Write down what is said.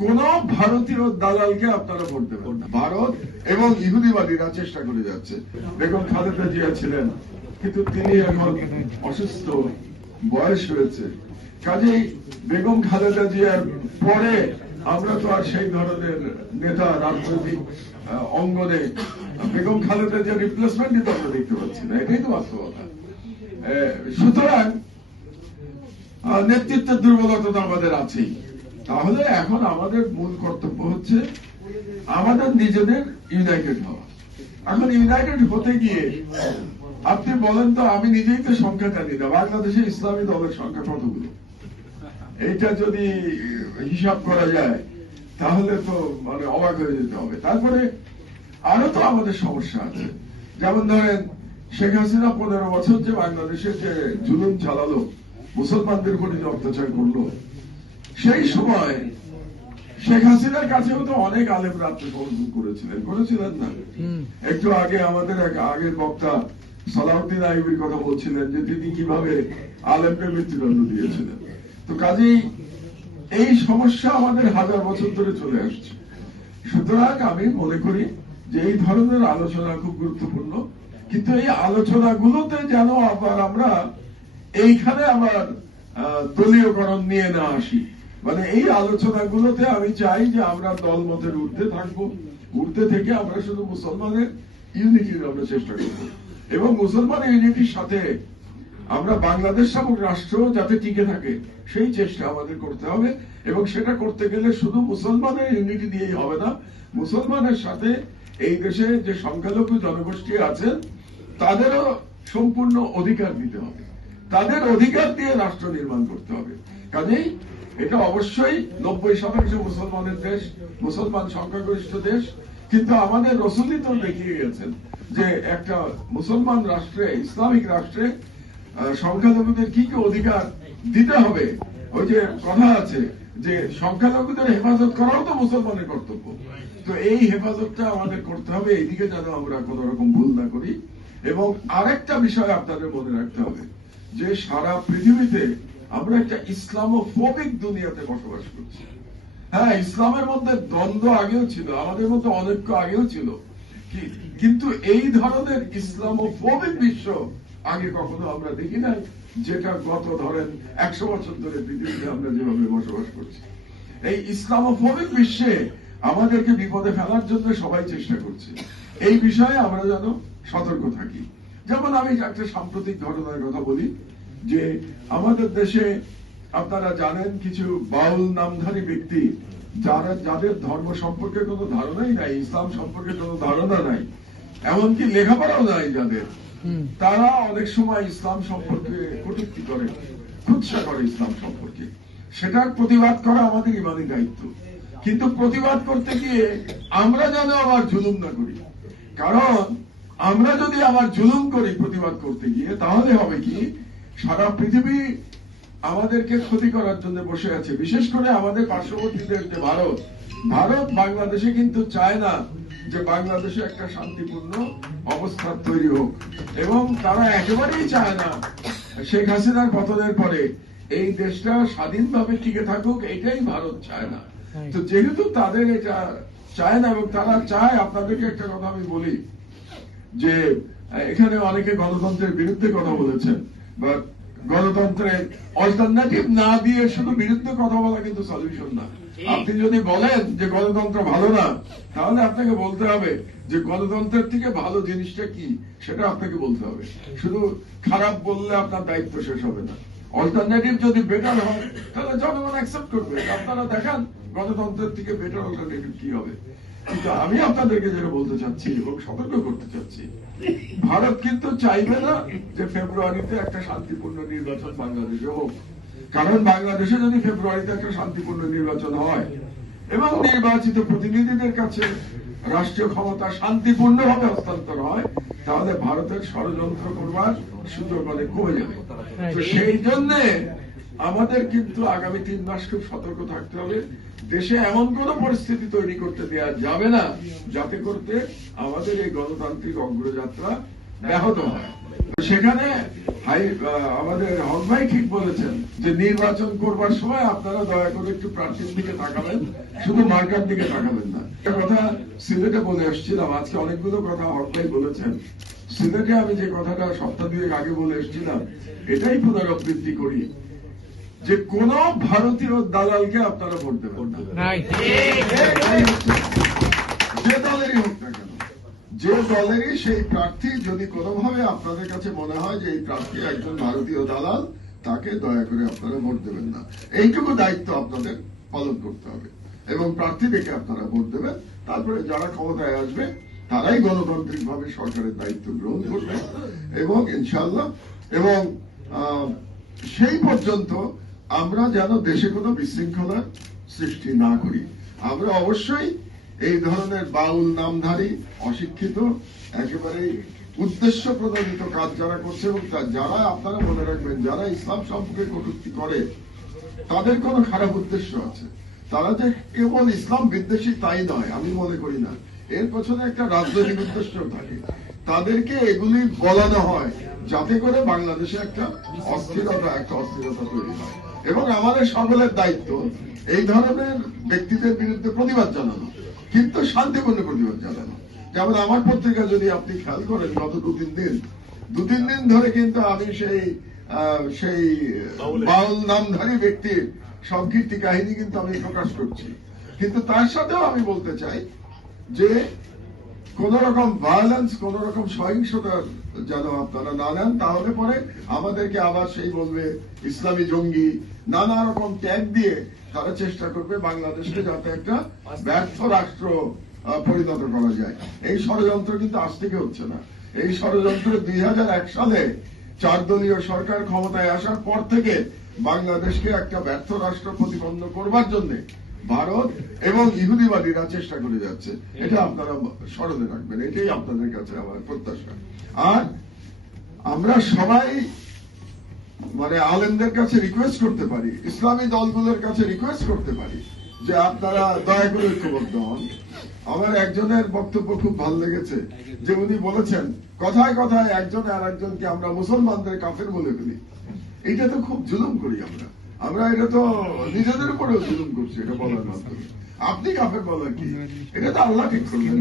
কোন ভারতীয় দালালকে আপনারা ভোট দেবেন না। ভারত এবং ইহুদিবাদীরা চেষ্টা করে যাচ্ছে। বেগম খালেদা জিয়া ছিলেন, কিন্তু তিনি এখন অসুস্থ, বয়স হয়েছে। কাজেই বেগম খালেদা জিয়ার পরে আমরা তো আর সেই ধরনের নেতা রাজনৈতিক অঙ্গনে বেগম খালেদা জিয়ার রিপ্লেসমেন্টই তো আমরা দেখতে পাচ্ছি না। এটাই তো বাস্তবতা। সুতরাং নেতৃত্বের দুর্বলতা তো আমাদের আছেই। তাহলে এখন আমাদের মূল কর্তব্য হচ্ছে আমাদের নিজেদের ইউনাইটেড হওয়া। এখন ইউনাইটেড হতে গিয়ে আপনি বলেন তো, আমি নিজেই তো সংখ্যা জানি না, বাংলাদেশে ইসলামী দলের সংখ্যা কতগুলো। এইটা যদি হিসাব করা যায় তাহলে তো মানে অবাক হয়ে যেতে হবে। তারপরে আরো তো আমাদের সমস্যা আছে। যেমন ধরেন, শেখ হাসিনা 15 বছর যে বাংলাদেশে যে জুলুম চালালো, মুসলমানদের উপরে যে অত্যাচার করলো, সেই সময় শেখ হাসিনার কাছেও তো অনেক আলেমরা আত্মসমর্পণ করেছিলেন না? একটু আগে আমাদের এক আগের বক্তা সালাউদ্দিন আইয়ুবীর কথা বলছিলেন যে তিনি কিভাবে আলেমকে মৃত্যুদণ্ড দিয়েছিলেন। তো কাজেই এই সমস্যা আমাদের হাজার বছর ধরে চলে আসছে। সুতরাং আমি মনে করি যে এই ধরনের আলোচনা খুব গুরুত্বপূর্ণ, কিন্তু এই আলোচনাগুলোতে যেন আবার আমরা এইখানে আবার দলীয়করণ নিয়ে না আসি। মানে এই আলোচনাগুলোতে আমি চাই যে আমরা দলমতের ঊর্ধ্বে থাকবো, ঊর্ধ্বে থেকে আমরা শুধু মুসলমানের ইউনিটির আমরা চেষ্টা করবো, এবং মুসলমানের ইউনিটির সাথে আমরা বাংলাদেশ নামক রাষ্ট্র যাতে টিকে থাকে সেই চেষ্টা আমাদের করতে হবে। এবং সেটা করতে গেলে শুধু মুসলমানের ইউনিটি দিয়েই হবে না, মুসলমানের সাথে এই দেশে যে সংখ্যালঘু জনগোষ্ঠী আছেন তাদেরও সম্পূর্ণ অধিকার দিতে হবে, তাদের অধিকার দিয়ে রাষ্ট্র নির্মাণ করতে হবে। কাজেই এটা অবশ্যই 90% মুসলমানের দেশ, মুসলমান সংখ্যাগরিষ্ঠ দেশ, কিন্তু আমাদের রাসূলই তো দেখিয়ে গেছেন যে একটা মুসলমান রাষ্ট্রে, ইসলামিক রাষ্ট্রে সংখ্যালঘুদের কি কি অধিকার দিতে হবে। ওই যে কথা আছে যে সংখ্যালঘুদের হেফাজত করাও তো মুসলমানের কর্তব্য। তো এই হেফাজতটা আমাদের করতে হবে, এইদিকে যেন আমরা কোন রকম ভুল না করি। এবং আরেকটা বিষয় আপনাদের মনে রাখতে হবে যে সারা পৃথিবীতে আমরা একটা ইসলামোফোবিক দুনিয়াতে বসবাস করছি। হ্যাঁ, ইসলামের মধ্যে দ্বন্দ্ব আগেও ছিল, আমাদের মধ্যে অনৈক্য আগেও ছিল, কিন্তু এই ধরনের ইসলামোফোবিক বিশ্ব আগে কখনো আমরা দেখি নাই, যেটা গত ধরেন 100 বছর ধরে পৃথিবীতে আমরা যেভাবে বসবাস করছি। এই ইসলামোফোবিক বিশ্বে আমাদেরকে বিপদে ফেলার জন্য সবাই চেষ্টা করছে। এই বিষয়ে আমরা যেন সতর্ক থাকি। যেমন আমি একটা সাম্প্রতিক ঘটনার কথা বলি যে আমাদের দেশে আপনারা জানেন কিছু বাউল নামধারী ব্যক্তি যাদের ধর্ম সম্পর্কে কোনো ধারণাই নাই, ইসলাম সম্পর্কে কোনো ধারণা নাই, এমনকি লেখাপড়াও নাই যাদের, তারা অনেক সময় ইসলাম সম্পর্কে কটূক্তি করে, কুৎসা করে ইসলাম সম্পর্কে। সেটার প্রতিবাদ করা আমাদের ইমানি দায়িত্ব। কিন্তু প্রতিবাদ করতে গিয়ে আমরা যেন আবার জুলুম না করি, কারণ আমরা যদি আবার জুলুম করি প্রতিবাদ করতে গিয়ে, তাহলে হবে কি সারা পৃথিবী আমাদেরকে ক্ষতি করার জন্য বসে আছে। বিশেষ করে আমাদের পার্শ্ববর্তী দেশ যে ভারত বাংলাদেশে কিন্তু চায় না যে বাংলাদেশে একটা শান্তিপূর্ণ অবস্থা তৈরি হোক, এবং তারা একেবারেই চায় না শেখ হাসিনার পতনের পরে এই দেশটা স্বাধীনভাবে টিকে থাকুক, এটাই ভারত চায় না। তো যেহেতু তাদের এটা চায় না এবং তারা চায়, আপনাদেরকে একটা কথা আমি বলি যে এখানে অনেকে গণতন্ত্রের বিরুদ্ধে কথা বলেছেন, বা গণতন্ত্রের অল্টারনেটিভ না দিয়ে শুধু বিরুদ্ধে কথা বলা কিন্তু সলিউশন না। আপনি যদি বলেন যে গণতন্ত্র ভালো না, তাহলে আপনাকে বলতে হবে যে গণতন্ত্রের থেকে ভালো জিনিসটা কি সেটা আপনাকে বলতে হবে। শুধু খারাপ বললে আপনার দায়িত্ব শেষ হবে না। অল্টারনেটিভ যদি বেটার হয় তাহলে জনগণ অ্যাকসেপ্ট করবে। আপনারা দেখান গণতন্ত্রের থেকে বেটার অল্টারনেটিভ কি হবে। কিন্তু আমি আপনাদেরকে যেটা বলতে চাচ্ছি এবং সতর্ক করতে চাচ্ছি, ভারত কিন্তু চাইবে না যে ফেব্রুয়ারিতে একটা শান্তিপূর্ণ নির্বাচন বাংলাদেশে হোক। কারণ বাংলাদেশে যদি ফেব্রুয়ারিতে একটা শান্তিপূর্ণ নির্বাচন হয় এবং নির্বাচিত প্রতিনিধিদের কাছে রাষ্ট্রীয় ক্ষমতা শান্তিপূর্ণভাবে হস্তান্তর হয়, তাহলে ভারতের ষড়যন্ত্র করবার সুযোগ অনেক কমে যাবে। তো সেই জন্য আমাদের কিন্তু আগামী 3 মাস খুব সতর্ক থাকতে হবে। দেশে এমন কোন পরিস্থিতি তৈরি করতে দেওয়া যাবে না যাতে করতে আমাদের এই গণতান্ত্রিক অগ্রযাত্রা ব্যাহত হয়। সেখানে আমাদের হক ভাই ঠিক বলেছেন যে নির্বাচন করবার সময় আপনারা দয়া করে একটু প্রার্থীর দিকে তাকাবেন, শুধু মার্কার দিকে তাকাবেন না। একটা কথা সিলেটে বলে আসছিলাম, আজকে অনেকগুলো কথা হক ভাই বলেছেন। সিলেটে আমি যে কথাটা সপ্তাহ দুয়েক আগে বলে এসেছিলাম, এটাই পুনরাবৃত্তি করি যে কোন ভারতীয় দালালকে আপনারা ভোট দেবেন না, যে দলেরই হোক না কেন, যে দলেরই সেই প্রার্থী যদি কোনোভাবে আপনাদের কাছে মনে হয় যে এই প্রার্থী একজন ভারতীয় দালাল, তাকে দয়া করে আপনারা ভোট দেবেন না। এইটুকু দায়িত্ব আপনাদের পালন করতে হবে এবং প্রার্থী দেখে আপনারা ভোট দেবেন। তারপরে যারা ক্ষমতায় আসবে তারাই গণতান্ত্রিক ভাবে সরকারের দায়িত্ব গ্রহণ করবে এবং ইনশাআল্লাহ এবং সেই পর্যন্ত আমরা যেন দেশে কোনো বিশৃঙ্খলা সৃষ্টি না করি। আমরা অবশ্যই এই ধরনের বাউল নামধারী অশিক্ষিত একেবারে উদ্দেশ্য প্রণোদিত কাজ যারা করছে এবং যারা আপনারা মনে রাখবেন যারা ইসলাম সম্পর্কে কটূক্তি করে তাদের কোনো খারাপ উদ্দেশ্য আছে। তারা যে কেবল ইসলাম বিদ্বেষী তাই নয়, আমি মনে করি না, এর পেছনে একটা রাজনৈতিক উদ্দেশ্য থাকে। তাদেরকে এগুলি বলানো হয় যাতে করে বাংলাদেশে একটা অস্থিরতা তৈরি হয় এবং আমাদের সকলের দায়িত্ব এই ধরনের ব্যক্তিদের বিরুদ্ধে প্রতিবাদ জানানো, কিন্তু শান্তিপূর্ণ প্রতিবাদ জানানো। যেমন আমার পত্রিকা যদি আপনি খেয়াল করেন, গত দু তিন দিন ধরে কিন্তু আমি সেই বাউল নামধারী ব্যক্তির সংকীর্তি কাহিনী কিন্তু আমি প্রকাশ করছি, কিন্তু তার সাথেও আমি বলতে চাই যে কোন রকম ভায়োলেন্স, কোন রকম সহিংসতার যেন আপনারা না নেন, তাহলে পরে আমাদেরকে আবার সেই বলবে ইসলামী জঙ্গি, নানা রকম ট্যাগ দিয়ে তারা চেষ্টা করবে বাংলাদেশকে যাতে একটা ব্যর্থ রাষ্ট্র পরিণত করা যায়। এই ষড়যন্ত্র কিন্তু আজ থেকে হচ্ছে না, এই ষড়যন্ত্র 2001 সালে 4 দলীয় সরকার ক্ষমতায় আসার পর থেকে বাংলাদেশকে একটা ব্যর্থ রাষ্ট্র প্রতিপন্ন করবার জন্য ভারত এবং ইহুদিবাদীরা চেষ্টা করে যাচ্ছে। এটা আপনারা স্মরণে রাখবেন, এটাই আপনাদের কাছে আমার প্রত্যাশা। আর আমরা সবাই আলেমদের কাছে রিকোয়েস্ট করতে পারি, ইসলামী দলগুলোর কাছে রিকোয়েস্ট করতে পারি যে আপনারা দয়া করে ঐক্যবদ্ধ হন। আমার একজনের বক্তব্য খুব ভালো লেগেছে যে উনি বলেছেন কথায় কথায় একজন আর একজনকে আমরা মুসলমানদের কাফের বলে ফেলি। এটা তো খুব জুলুম করি আমরা এটা তো নিজেদের উপরেও জুলুম করছি এটা বলার মাধ্যমে। আপনি কাফের বলার কি, এটা তো আল্লাহ ঠিক করবেন।